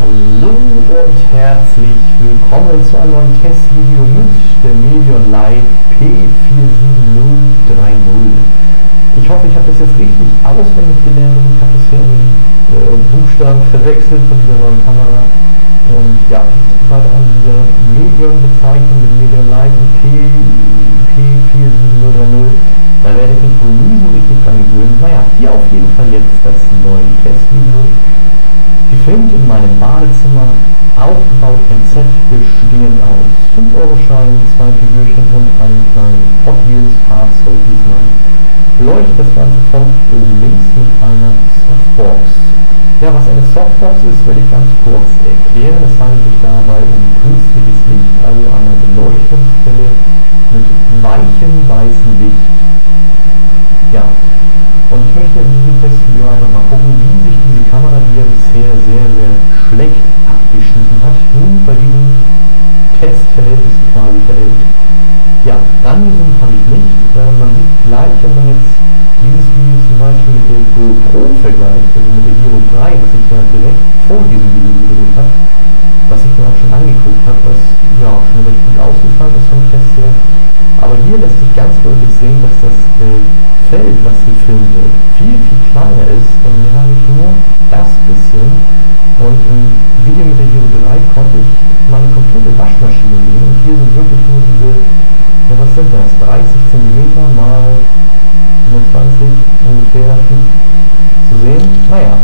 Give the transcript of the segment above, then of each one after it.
Hallo und herzlich willkommen zu einem neuen Testvideo mit der Medion Lite P47030. Ich hoffe, ich habe das jetzt richtig auswendig gelernt und ich habe das hier irgendwie Buchstaben verwechselt von dieser neuen Kamera. Und ja, gerade an dieser Medion-Bezeichnung mit Medion Lite und P47030, da werde ich mich wohl nie so richtig dran gewöhnen. Naja, hier auf jeden Fall jetzt das neue Testvideo. Gefilmt in meinem Badezimmer, aufgebaut in Z, bestehend aus 5-Euro-Scheinen, 2 Figürchen und einem kleinen Hot Wheels Fahrzeug diesmal. Beleuchtet das Ganze von oben links mit einer Softbox. Ja, was eine Softbox ist, werde ich ganz kurz erklären. Es handelt sich dabei um künstliches Licht, also eine Beleuchtungsquelle mit weichem weißem Licht. Ja. Und ich möchte in diesem Testvideo einfach mal gucken, wie sich diese Kamera, die ja bisher sehr, sehr schlecht abgeschnitten hat, nun bei diesem Testverhältnis quasi verhält. Ja, rangesummt habe ich nicht. Man sieht gleich, wenn man jetzt dieses Video zum Beispiel mit der GoPro vergleicht, also mit der Hero 3, was ich ja direkt vor diesem Video gedreht habe, was ich mir auch schon angeguckt habe, was ja auch schon recht gut ausgefallen ist vom Test her. Aber hier lässt sich ganz deutlich sehen, dass das Feld, was gefilmt wird, viel, viel kleiner ist. Und hier habe ich nur das bisschen. Und im Video mit der Hero 3 konnte ich meine komplette Waschmaschine sehen. Und hier sind wirklich nur diese, ja was sind das, 30 cm mal 25 ungefähr zu sehen. Naja,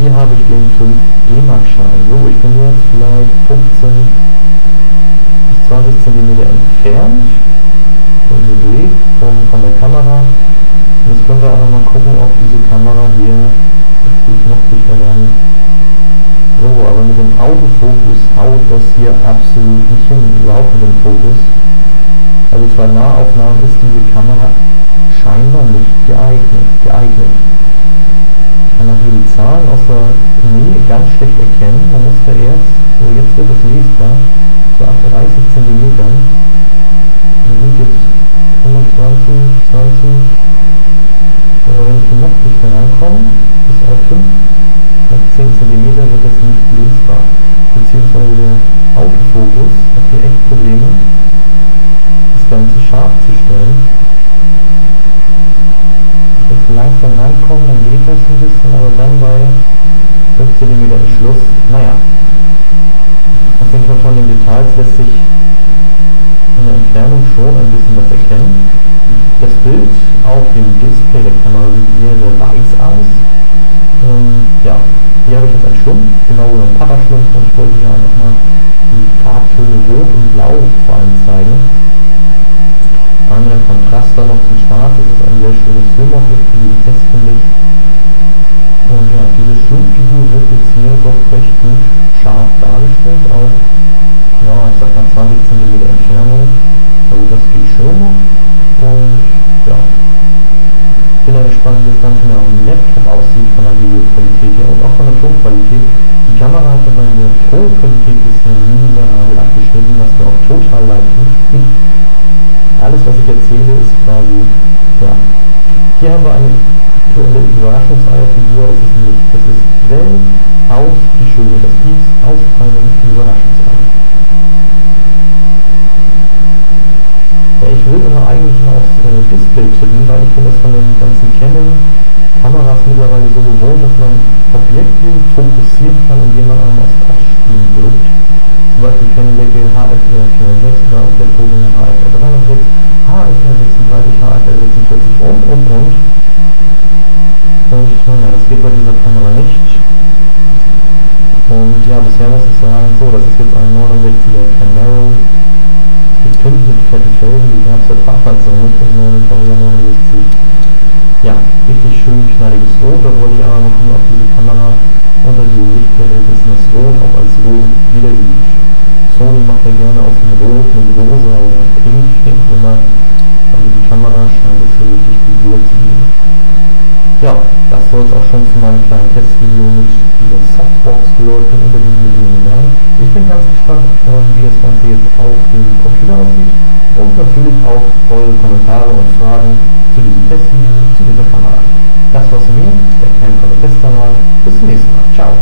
hier habe ich den 5 D-Mark-Schein. So, ich bin jetzt vielleicht 15 bis 20 cm entfernt von der Kamera. Jetzt können wir auch noch mal gucken, ob diese Kamera hier noch dichter ran. So, aber mit dem Autofokus haut das hier absolut nicht hin, überhaupt mit dem Fokus. Also für Nahaufnahmen ist diese Kamera scheinbar nicht geeignet. Ich kann auch hier die Zahlen aus der Nähe ganz schlecht erkennen. Man muss da erst, so jetzt wird es lesbar, so ab 30 cm. Wir sind jetzt 25, 20, aber wenn ich noch dichter rankomme, bis auf 5, knapp 10 cm wird das nicht lesbar. Beziehungsweise der Autofokus hat hier echt Probleme, das Ganze scharf zu stellen. Wenn ich langsam rankomme, dann geht das ein bisschen, aber dann bei 5 cm ist Schluss. Naja, auf jeden Fall von den Details lässt sich in der Entfernung schon ein bisschen was erkennen. Das Bild auf dem Display der Kamera sieht sehr, sehr weiß aus. Ja, hier habe ich jetzt einen Schlumpf, genau wie ein Papaschlumpf, und ich wollte hier einfach mal die Farbtöne Rot und Blau vor allem zeigen. Anderen Kontrast dann noch zum Schwarz, das ist ein sehr schönes Filmobjekt für diesen Test, finde ich. Und ja, diese Schlumpffigur wird jetzt hier doch recht gut scharf dargestellt, auch ja, ich sag mal 20 cm Entfernung, also das geht schon noch. Und ja, bin ja gespannt, wie das Ganze mir auf dem Laptop aussieht, von der Videoqualität her und auch von der Tonqualität. Die Kamera hat bei der Tonqualität bisher miserabel abgeschnitten, was mir auch total leid tut. Alles, was ich erzähle, ist quasi, ja, hier haben wir eine aktuelle Überraschungseierfigur, das ist Wellen aus die Schöne, das Dies aus einem Überraschungsei. Ja, ich will immer eigentlich mal aufs Display tippen, weil ich bin das von den ganzen Canon-Kameras mittlerweile so gewohnt, dass man Objekte fokussieren kann, indem man einmal aufs Touchscreen drückt. Zum Beispiel Canon Leica HFR 406 oder auf der Kodak HFR 306, HFR 36, HFR 46 und. Und naja, das geht bei dieser Kamera nicht. Und ja, bisher muss ich sagen, so, das ist jetzt ein 69er Camaro. Gepimpt mit fetten Felgen, die gab es ja damals noch nicht in 69. Ja, richtig schön knalliges Rot. Da wollte ich aber mal gucken, ob diese Kamera unter diesem Lichtverhältnissen das Rot auch als Rot wiedergibt. Sony macht ja gerne aus dem Rot mit Rosa oder Pink, immer. Also die Kamera scheint es hier wirklich gut zu geben. Ja, das soll es auch schon zu meinem kleinen Testvideo mit dieser Softbox-Beleuchtung unter diesem Video sein. Ich bin ganz gespannt, wie das Ganze jetzt auf dem Computer aussieht und natürlich auch eure Kommentare und Fragen zu diesem Testvideo, zu dieser Kamera. Das war's von mir, der Camcorder Testkanal. Bis zum nächsten Mal. Ciao.